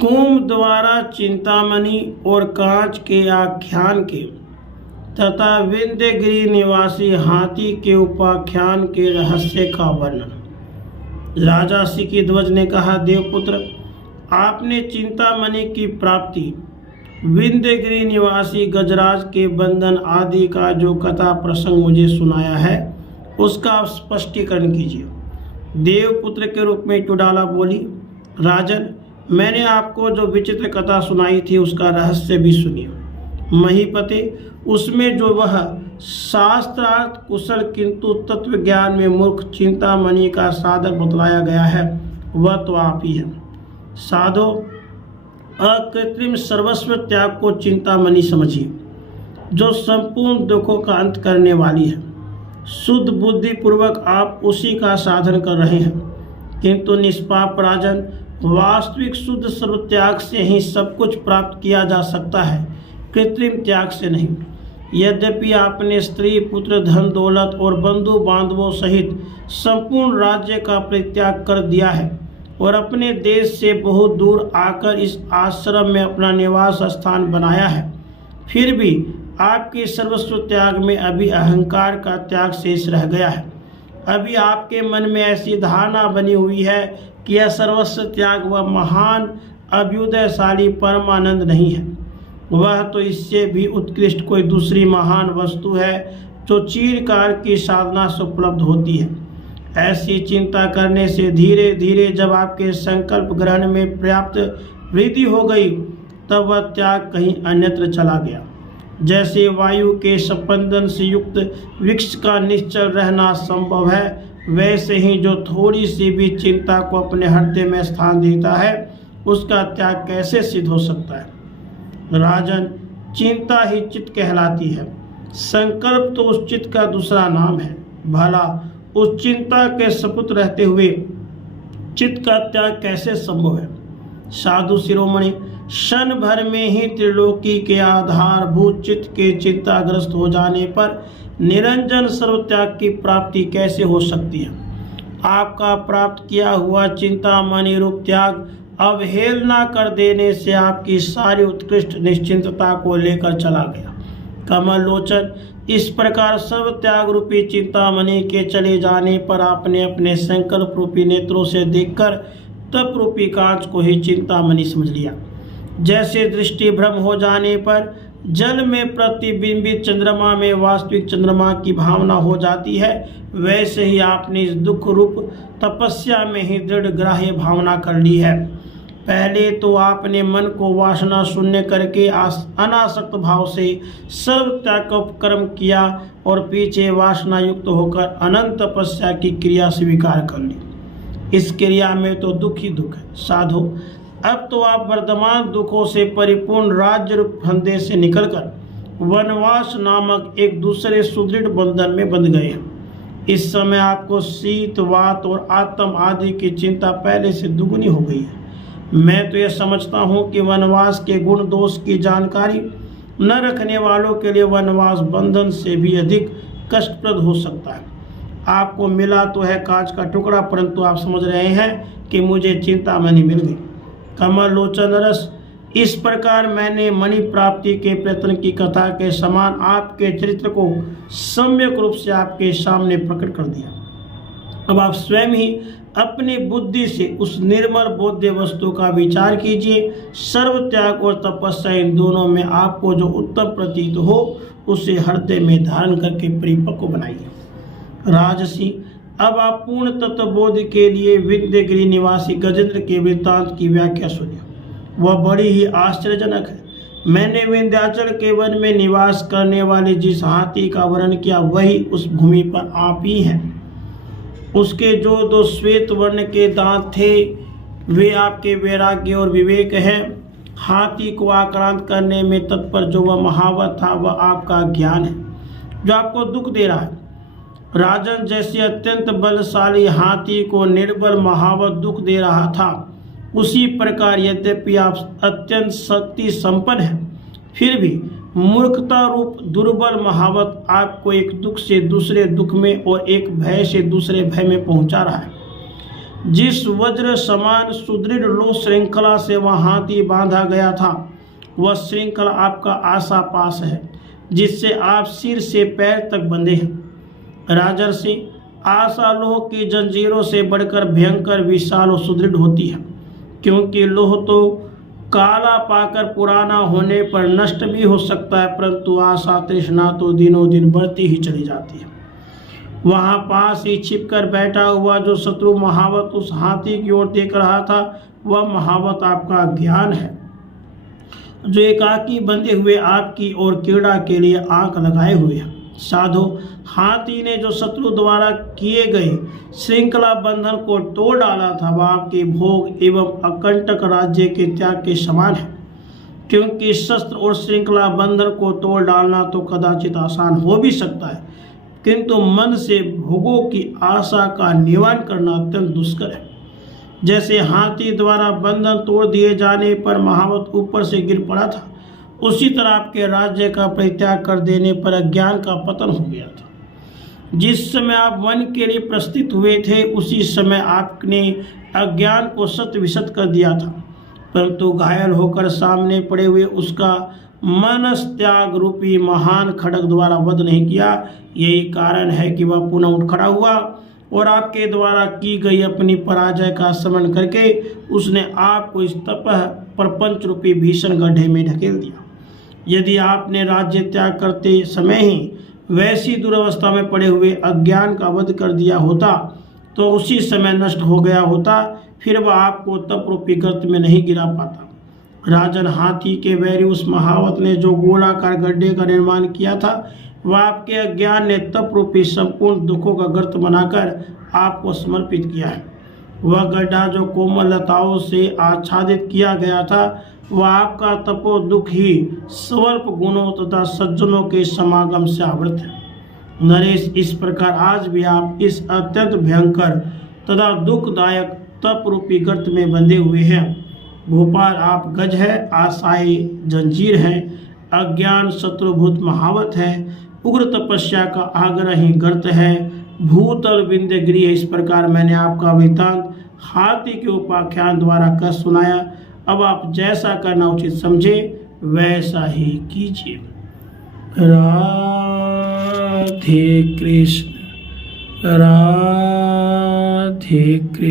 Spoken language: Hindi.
कुंभ द्वारा चिंतामणि और कांच के आख्यान के तथा विंध्यगिरि निवासी हाथी के उपाख्यान के रहस्य का वर्णन। राजा सिकिध्वज ने कहा, देवपुत्र, आपने चिंतामणि की प्राप्ति, विंध्यगिरि निवासी गजराज के बंधन आदि का जो कथा प्रसंग मुझे सुनाया है उसका स्पष्टीकरण कीजिए। देवपुत्र के रूप में चुड़ाला बोली, राजन, मैंने आपको जो विचित्र कथा सुनाई थी उसका रहस्य भी सुनिए। महीपते, उसमें जो वह शास्त्रार्थ कुशल किंतु तत्व ज्ञान में मूर्ख चिंतामणि का साधक बतलाया गया है वह तो आप ही हैं। साधो, अकृत्रिम सर्वस्व त्याग को चिंतामणि समझिए, जो संपूर्ण दुखों का अंत करने वाली है। शुद्ध बुद्धि पूर्वक आप उसी का साधन कर रहे हैं, किंतु निष्पाप राजन, वास्तविक शुद्ध सर्व त्याग से ही सब कुछ प्राप्त किया जा सकता है, कृत्रिम त्याग से नहीं। यद्यपि आपने स्त्री, पुत्र, धन दौलत और बंधु बांधवों सहित संपूर्ण राज्य का परित्याग कर दिया है और अपने देश से बहुत दूर आकर इस आश्रम में अपना निवास स्थान बनाया है, फिर भी आपके सर्वस्व त्याग में अभी अहंकार का त्याग शेष रह गया है। अभी आपके मन में ऐसी धारणा बनी हुई है कि यह सर्वस्व त्याग वह महान अभ्युदयशाली परमानंद नहीं है। वह तो इससे भी उत्कृष्ट कोई दूसरी महान वस्तु है जो चिरकाल की साधना से उपलब्ध होती है। ऐसी चिंता करने से धीरे धीरे जब आपके संकल्प ग्रहण में पर्याप्त वृद्धि हो गई तब वह त्याग कहीं अन्यत्र चला गया। जैसे वायु के स्पंदन से युक्त वृक्ष का निश्चल रहना संभव है, वैसे ही जो थोड़ी सी भी चिंता को अपने हृदय में स्थान देता है उसका त्याग कैसे सिद्ध हो सकता है। राजन, चिंता ही चित्त कहलाती है। संकल्प तो उस चित्त का दूसरा नाम है। भला उस चिंता के सपुत रहते हुए चित्त का त्याग कैसे संभव है। साधु शिरोमणि, क्षण भर में ही त्रिलोकी के आधारभूत चित्त के चिंताग्रस्त हो जाने पर निरंजन सर्वत्याग की प्राप्ति कैसे हो सकती है। आपका प्राप्त किया हुआ चिंतामणि रूप त्याग अवहेलना कर देने से आपकी सारी उत्कृष्ट निश्चिंतता को लेकर चला गया। कमल लोचन, इस प्रकार सब त्याग रूपी चिंतामणि के चले जाने पर आपने अपने संकल्प रूपी नेत्रों से देखकर तप रूपी कांच को ही चिंतामणि समझ लिया। जैसे दृष्टि भ्रम हो जाने पर जल में प्रतिबिंबित चंद्रमा में वास्तविक चंद्रमा की भावना हो जाती है, वैसे ही आपने इस दुख रूप तपस्या में ही दृढ़ ग्राह्य भावना कर ली है। पहले तो आपने मन को वासना शून्य करके अनासक्त भाव से सर्व त्याग का उपक्रम किया और पीछे वासना युक्त होकर अनंत तपस्या की क्रिया स्वीकार कर ली। इस क्रिया में तो दुख ही दुख है। साधो, अब तो आप वर्तमान दुखों से परिपूर्ण राज्य रूप फंदे से निकलकर वनवास नामक एक दूसरे सुदृढ़ बंधन में बंध गए हैं। इस समय आपको शीत, वात और आत्म आदि की चिंता पहले से दुगुनी हो गई है। मैं तो यह समझता हूँ कि वनवास के गुण दोष की जानकारी न रखने वालों के लिए वनवास बंधन से भी अधिक कष्टप्रद हो सकता है। आपको मिला तो है कांच का टुकड़ा, परंतु आप समझ रहे हैं कि मुझे चिंतामणि मिल गई। कमल लोचन रस, इस प्रकार मैंने मणि प्राप्ति के प्रयत्न की कथा के समान आपके चरित्र को सम्यक रूप से आपके सामने प्रकट कर दिया। अब आप स्वयं ही अपनी बुद्धि से उस निर्मल बोध्य वस्तु का विचार कीजिए। सर्व त्याग और तपस्या इन दोनों में आपको जो उत्तम प्रतीत हो उसे हृदय में धारण करके परिपक्व बनाइए। राजसी, अब आप पूर्ण तत्वबोध के लिए विंध्यगिरि निवासी गजेंद्र के वृत्तांत की व्याख्या सुनिए। वह बड़ी ही आश्चर्यजनक है। मैंने विंध्याचल के वन में निवास करने वाले जिस हाथी का वर्णन किया वही उस भूमि पर आप ही हैं। उसके जो दो श्वेत वर्ण के दांत थे वे आपके वैराग्य और विवेक हैं। हाथी को आक्रांत करने में तत्पर जो वह महावत था वह आपका ज्ञान है जो आपको दुख दे रहा है। राजन, जैसे अत्यंत बलशाली हाथी को निर्बल महावत दुख दे रहा था, उसी प्रकार यद्यपि आप अत्यंत शक्ति संपन्न हैं, फिर भी मूर्खता रूप दुर्बल महावत आपको एक दुख से दूसरे दुख में और एक भय से दूसरे भय में पहुंचा रहा है। जिस वज्र समान सुदृढ़ लोह श्रृंखला से वह हाथी बांधा गया था, वह श्रृंखला आपका आशा पास है, जिससे आप सिर से पैर तक बंधे हैं। राजर्षि, आशा लोह की जंजीरों से बढ़कर भयंकर, विशाल और सुदृढ़ होती है, क्योंकि लोह तो काला पाकर पुराना होने पर नष्ट भी हो सकता है, परंतु आशा तृष्णा तो दिनों दिन बढ़ती ही चली जाती है। वहां पास ही छिपकर बैठा हुआ जो शत्रु महावत उस हाथी की ओर देख रहा था, वह महावत आपका ज्ञान है, जो एकाकी बंधे हुए आपकी ओर क्रीड़ा के लिए आंख लगाए हुए है। साधो, हाथी ने जो शत्रु द्वारा किए गए श्रृंखला बंधन को तोड़ डाला था, वह आपके भोग एवं अकंटक राज्य के त्याग के समान है, क्योंकि शस्त्र और श्रृंखला बंधन को तोड़ डालना तो कदाचित आसान हो भी सकता है, किंतु मन से भोगों की आशा का निवारण करना अत्यंत दुष्कर है। जैसे हाथी द्वारा बंधन तोड़ दिए जाने पर महावत ऊपर से गिर पड़ा था, उसी तरह आपके राज्य का परित्याग कर देने पर अज्ञान का पतन हो गया था। जिस समय आप वन के लिए प्रस्थित हुए थे, उसी समय आपने अज्ञान को सत विसत कर दिया था, परंतु घायल होकर सामने पड़े हुए उसका मनस त्याग रूपी महान खड्ग द्वारा वध नहीं किया। यही कारण है कि वह पुनः उठ खड़ा हुआ और आपके द्वारा की गई अपनी पराजय का स्मरण करके उसने आपको इस तपह प्रपंच रूपी भीषण गड्ढे में ढकेल दिया। यदि आपने राज्य त्याग करते समय ही वैसी दुर्अवस्था में पड़े हुए अज्ञान का वध कर दिया होता, तो उसी समय नष्ट हो गया होता, फिर वह आपको तप रूपी गर्त में नहीं गिरा पाता। राजन, हाथी के वैरी उस महावत ने जो गोलाकार गड्ढे का निर्माण किया था, वह आपके अज्ञान ने तप रूपी संपूर्ण दुखों का गर्त बनाकर आपको समर्पित किया है। वह गड्ढा जो कोमल लताओं से आच्छादित किया गया था, वह आपका तपो दुख ही स्वल्प गुणों तथा सज्जनों के समागम से आवृत है। नरेश, इस प्रकार आज भी आप इस अत्यंत भयंकर तथा दुखदायक तप रूपी गर्त में बंधे हुए हैं। भोपाल, आप गज है, आशाएं जंजीर है, अज्ञान शत्रुभूत महावत है, उग्र तपस्या का आग्रह ही गर्त है, भूतल विंध्य गिरी है। इस प्रकार मैंने आपका वृत्तांत हाथी के उपाख्यान द्वारा कर सुनाया। अब आप जैसा करना उचित समझे वैसा ही कीजिए। राधे कृष्ण, राधे कृष्ण।